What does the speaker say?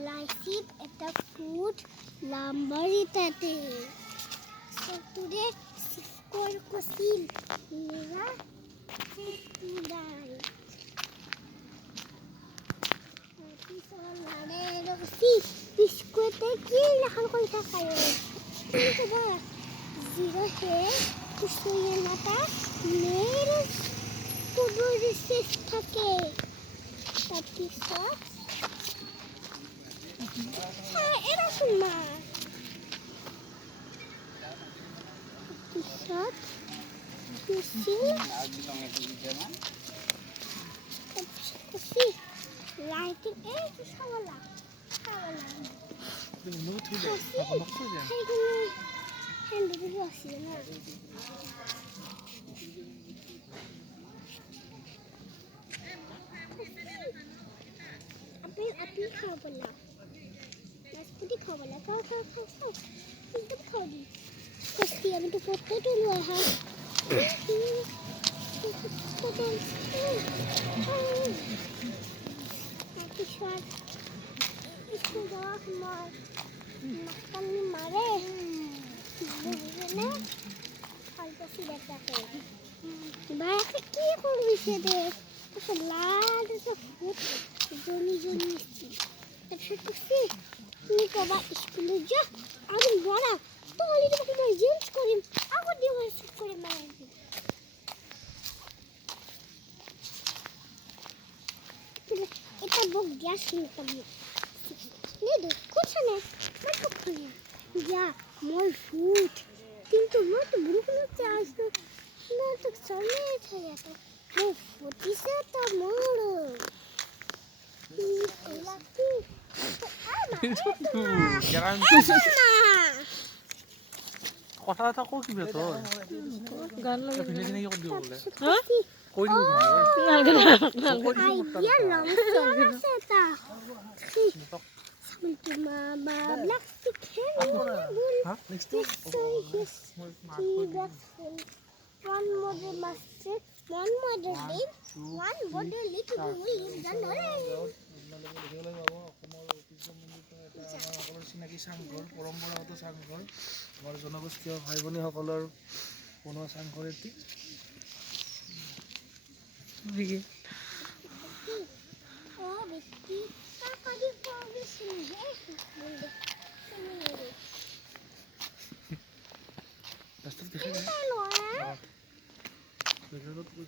Life at a food lambaritati. So today, score kosil mera die. This all lade lo si biscuit ki lahan koi sa khaye. This ba zero hai kushtoye nata mere kubur se thake. Tapi sa এরকম না t-shirt কুসি কুসি lighting এই তো সওয়ালা সওয়ালা নো থুলে বাবা কই যায় এইগুলো handle বসে না আপনি খাও বলা Putih kau bala, kau. Itu kau di. Pasti ada tu foto dulu ha. Foto. Tapi shot. Itu dah makan ni mare. Begini. Kalau pasti dah tak. Baik ni kau bisa deh. Salad, food, joni. Tapi tu Nikoba school ja আমি বড় তো already বাকি change করি আবার দিয়ে shoot করে মারি এটা book gas নিতে হবে নে দে কোথায় না मैं तो खाया या मोर फूड কিন্তু मैं तो भूख नहीं चाह मैं तो समय था या तो वो फूटी से तो मोड़ो কথা এটা কও কি বেতর গান লাগে ভিডিও কিনে কি কৰি দিব বলে হ্যাঁ কৈ দিব আইডিয়া লং সেটা Sampai mama black stick হ্যাঁ next one model mustard, one model bean, one model little boy is done already. চিনাকি চাংঘৰ পৰম্পৰাগত চাংঘৰ আমাৰ জনগোষ্ঠীয় ভাই ভনীসকলৰ বনোৱা চাংঘৰ এটি Oh, Vicky, kakak